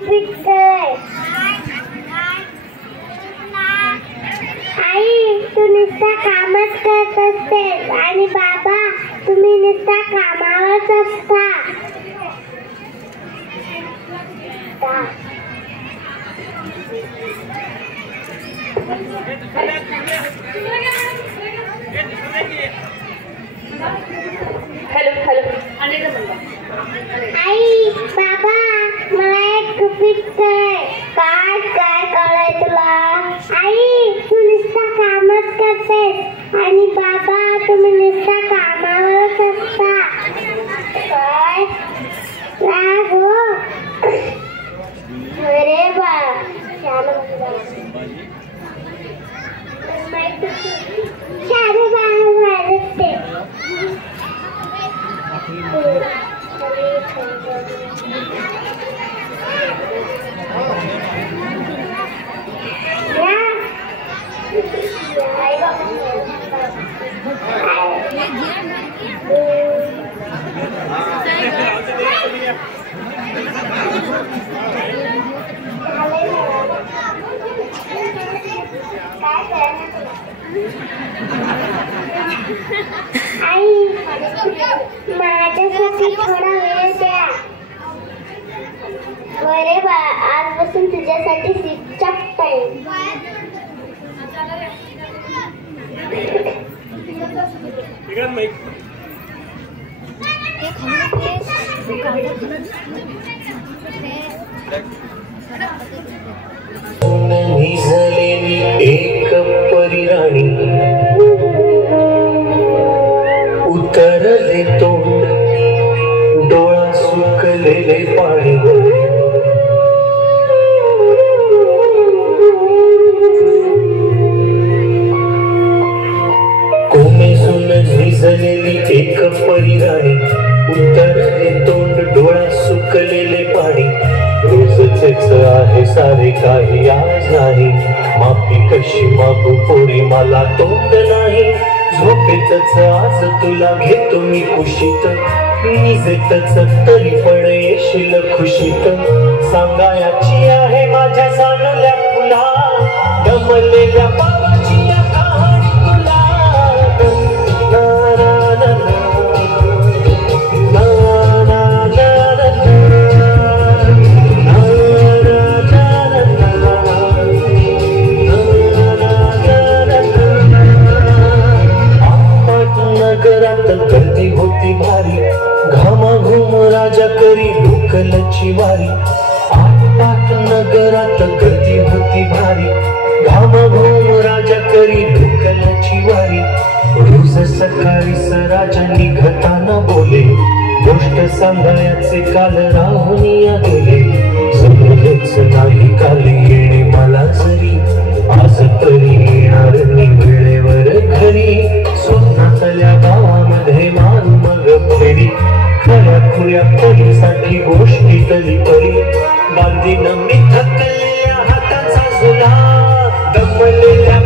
गुपित काय? आई तू नुसता कामच करत असतेस आणि बाबा तुम्ही नुसता कामावरच असता. हॅलो हॅलो आई बाबा मला एक गुपित काय? काय कळलंय तुला? आई तू नुसता कामच करतेस आणि बाबा तुम्ही नुसता कामावरच असता. काय? हो अरे बा शाळू बाळते आई माझ्यासाठी थोडा वेळ द्या. बरे बा आजपासून तुझ्यासाठी शिक्षक टाईम. एक परिराणी उतरले तोंड डोळा सुकलेले पाणी. कोमेजून झिजलेली एक परिराणी उतरले तोंड डोळा सुकलेले पाणी. रोजचेच आहे सारे काही आज नाही. माफी कशी मागू पोरी मला तोंड नाही. झोपेतच आज तुला घेतो मी कुशीत. निजेतच तरी पण येशील खुशीत. सांगायची आहे माझ्या जाणल्या फुला दमलेल्या बाबाची या कहाणी तुला. गर्दी होती भारी घामाघूम राजा करी लोकलची वारी. आटपाट नगरात गर्दी होती भारी घामाघूम राजा करी लोकलची वारी. रोज सकाळी राजा निघताना बोले गोष्ट सांगायचे काल राहुनिया गेले. समजच नाही काल येणे मला जरी आज तरी येणार मी वेळेवर घरी. स्वप्नातल्या गावामध्ये मान मग फेरी खऱ्या खुऱ्या परीसाठी गोष्टी तरी परी. बांधीन मी थकलेल्या हाताचा झुला दमलेल्या